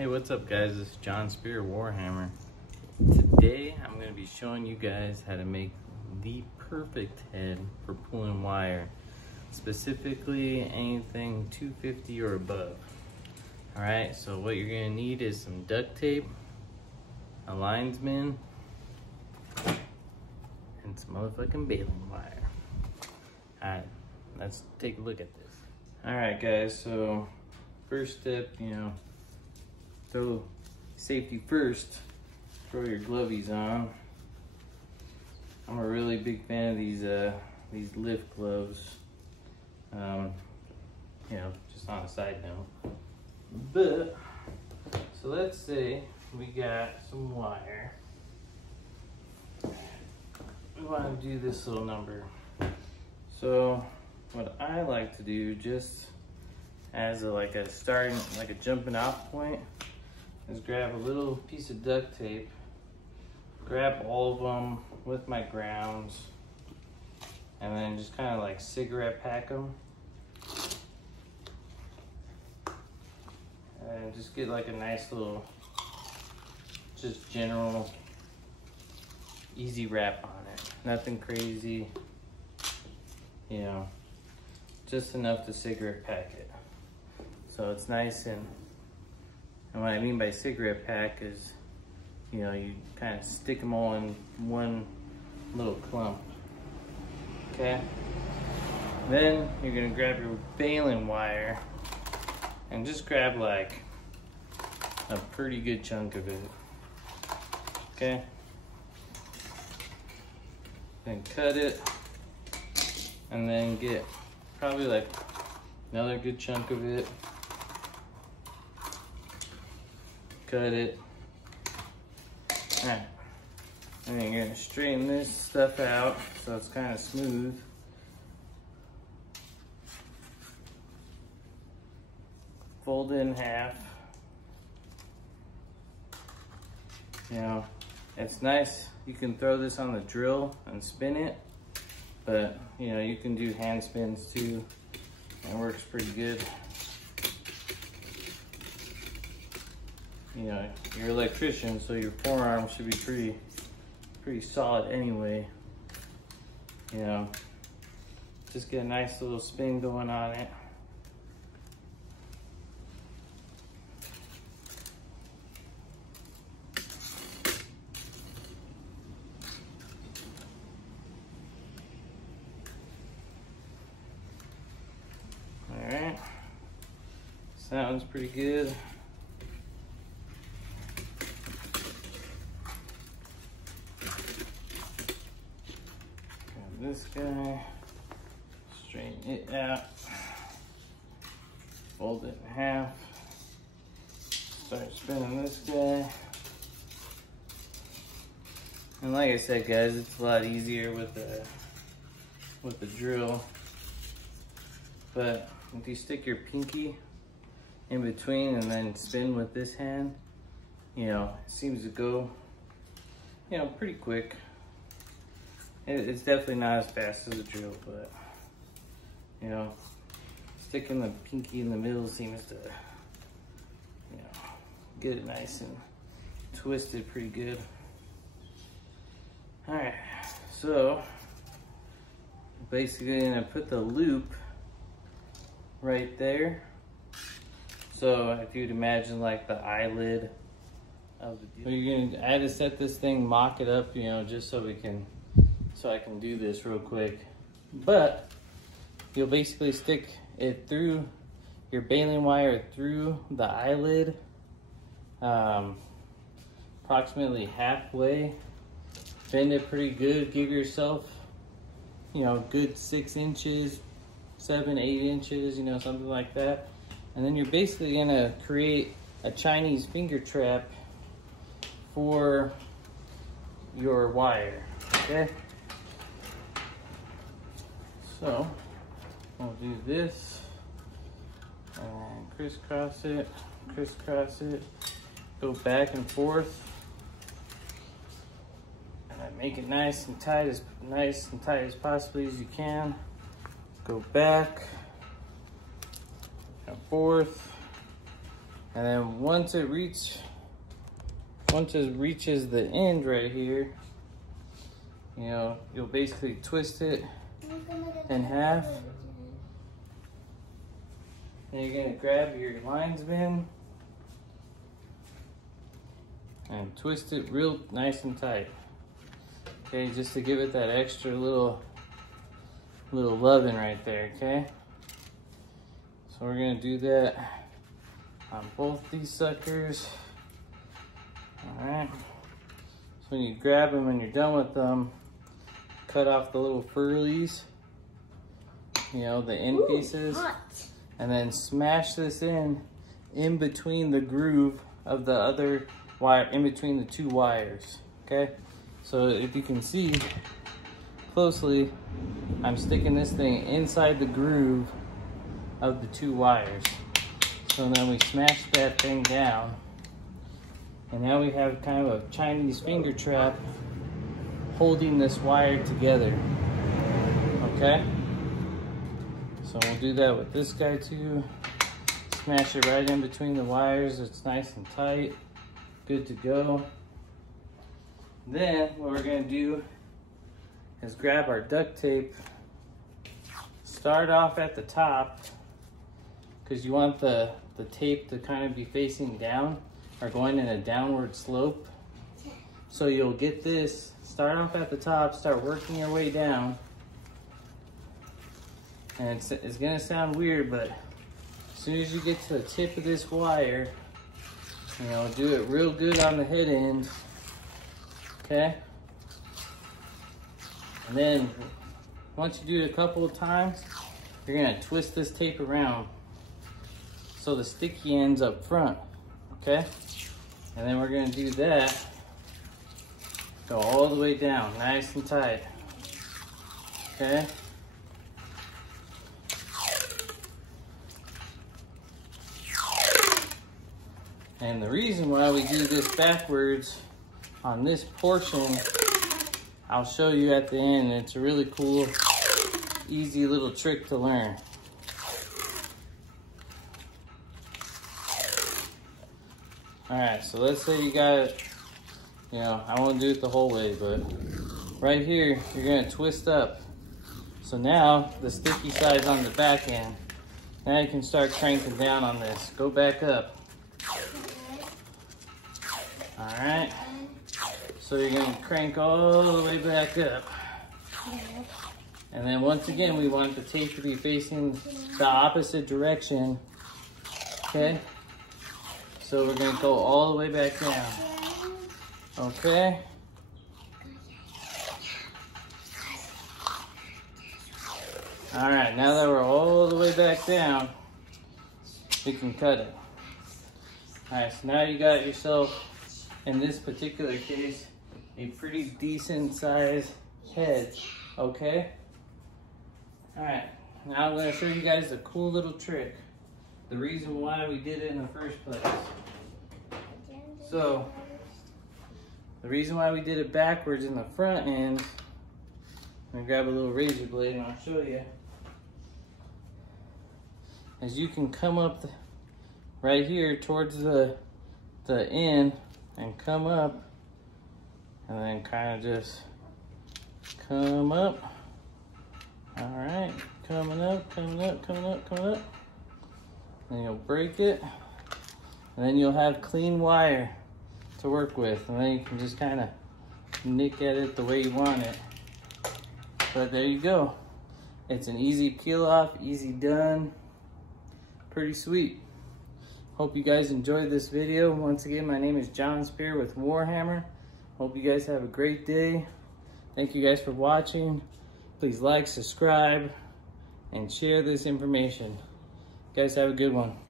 Hey, what's up guys? This is John Spier, Warhammer. Today I'm going to be showing you guys how to make the perfect head for pulling wire. Specifically anything 250 or above. Alright, so what you're going to need is some duct tape, a linesman, and some motherfucking baling wire. Alright, let's take a look at this. Alright guys, so first step, throw safety first, throw your glovies on. I'm a really big fan of these lift gloves. Just on a side note. But, so let's say we got some wire. We want to do this little number. So, what I like to do, just as a jumping off point, is grab a little piece of duct tape, grab all of them with my grounds, and then just kind of like cigarette pack them. And just get like a nice little, just general, easy wrap on it. Nothing crazy, just enough to cigarette pack it. So it's nice and what I mean by cigarette pack is, you kind of stick them all in one little clump, okay? Then you're gonna grab your baling wire and just grab like a pretty good chunk of it, okay? Then cut it, and then get probably like another good chunk of it. Cut it. Alright. And then you're gonna straighten this stuff out so it's kind of smooth. Fold it in half. It's nice. You can throw this on the drill and spin it, but you can do hand spins too. It works pretty good. You're an electrician, so your forearm should be pretty solid anyway. Just get a nice little spin going on it. All right, sounds pretty good. This guy, straighten it out, fold it in half, start spinning this guy. And like I said guys, it's a lot easier with the drill, but if you stick your pinky in between and then spin with this hand, it seems to go pretty quick. It's definitely not as fast as a drill, but sticking the pinky in the middle seems to get it nice and twisted pretty good. All right, so basically I'm gonna put the loop right there. So if you'd imagine like the eyelid of the deal. I had to set this thing, mock it up, just so I can do this real quick. But you'll basically stick it through your baling wire through the eyelid, approximately halfway. Bend it pretty good. Give yourself, good 6 inches, 7, 8 inches, something like that. And then you're basically gonna create a Chinese finger trap for your wire, okay? So, I'll do this, and crisscross it, go back and forth, and I make it nice and tight as possibly as you can. Go back and forth, And then once it reaches the end right here, you know, you'll basically twist it in half. And you're gonna grab your linesman and twist it real nice and tight. Okay, just to give it that extra little loving right there, okay? So we're gonna do that on both these suckers. All right. So when you grab them and you're done with them, cut off the little furlies, you know, the end pieces, and then smash this in between the groove of the other wire, in between the two wires, okay? So if you can see closely, I'm sticking this thing inside the groove of the two wires. So then we smash that thing down, and now we have kind of a Chinese finger trap holding this wire together, okay? So we'll do that with this guy too. Smash it right in between the wires. It's nice and tight, good to go. Then what we're gonna do is grab our duct tape, start off at the top, because you want the tape to kind of be facing down or going in a downward slope. So you'll get this, start off at the top, start working your way down. And it's gonna sound weird, but as soon as you get to the tip of this wire, you know, do it real good on the head end, okay? And then once you do it a couple of times, you're gonna twist this tape around so the sticky end's up front, okay? And then we're gonna do that, go all the way down, nice and tight, okay? And the reason why we do this backwards on this portion, I'll show you at the end. It's a really cool, easy little trick to learn. All right, so let's say you got it, you know, I won't do it the whole way, but right here, you're gonna twist up. So now the sticky side's on the back end. Now you can start cranking down on this. Go back up. All right, so you're gonna crank all the way back up. And then once again, we want the tape to be facing the opposite direction, okay? So we're gonna go all the way back down, okay? All right, now that we're all the way back down, we can cut it. All right, so now you got yourself, in this particular case, a pretty decent size head, okay? All right, now I'm gonna show you guys a cool little trick. The reason why we did it in the first place. So, the reason why we did it backwards in the front end, I'm gonna grab a little razor blade and I'll show you. As you can come up right here towards the end and come up, and then kind of just come up. All right, coming up, coming up, coming up, coming up. Then you'll break it, and then you'll have clean wire to work with, and then you can just kind of nick at it the way you want it. But there you go. It's an easy peel off, easy done, pretty sweet. Hope you guys enjoyed this video. Once again, my name is Spier with Warhammer. Hope you guys have a great day. Thank you guys for watching. Please like, subscribe, and share this information. You guys have a good one.